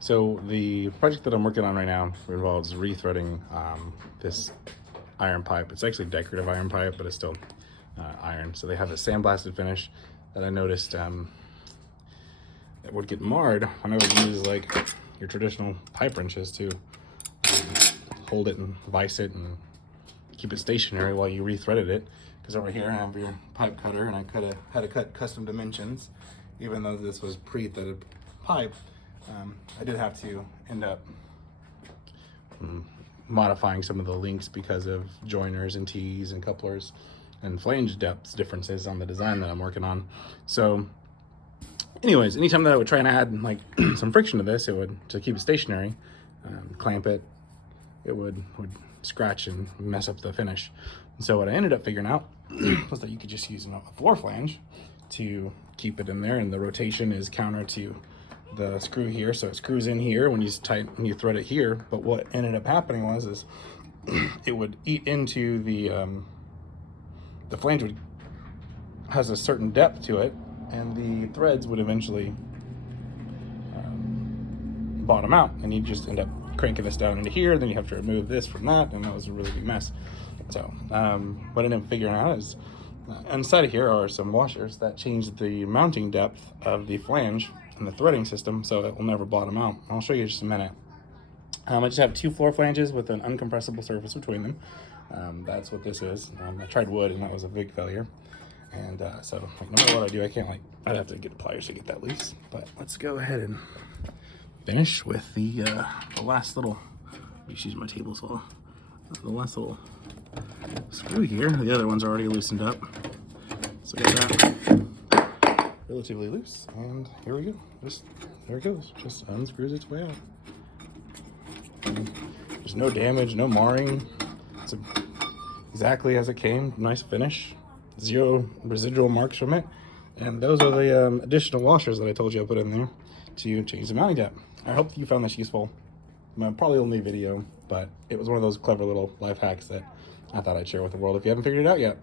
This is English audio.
So the project that I'm working on right now involves rethreading this iron pipe. It's actually decorative iron pipe, but it's still iron. So they have a sandblasted finish that I noticed that would get marred when I would use like your traditional pipe wrenches to hold it and vise it and keep it stationary while you rethreaded it. Because over here I have your pipe cutter, and I had to cut custom dimensions, even though this was pre-threaded pipe. I did have to end up modifying some of the links because of joiners and T's and couplers and flange depths differences on the design that I'm working on. So anyways, anytime that I would try and add like some friction to this, it would, to keep it stationary, clamp it, it would scratch and mess up the finish. And so what I ended up figuring out was that you could just use a floor flange to keep it in there, and the rotation is counter to the screw here, so it screws in here when you thread it here. But what ended up happening was it would eat into the flange has a certain depth to it, and the threads would eventually bottom out, and you just end up cranking this down into here. Then you have to remove this from that, and that was a really big mess. So what I ended up figuring out is inside of here are some washers that change the mounting depth of the flange and the threading system, so it will never bottom out. I'll show you in just a minute. I just have two floor flanges with an uncompressible surface between them. That's what this is. I tried wood, and that was a big failure. And so like, no matter what I do, I can't I'd have to get pliers to get that loose. But let's go ahead and finish with the last little, excuse my table saw, the last little screw here. The other one's already loosened up, so I got that relatively loose, and here we go. There it goes, just unscrews its way out. And there's no damage, no marring. It's exactly as it came. Nice finish, zero residual marks from it. And those are the additional washers that I told you I put in there to change the mounting depth. I hope you found this useful. Probably only video, but it was one of those clever little life hacks that I thought I'd share with the world if you haven't figured it out yet.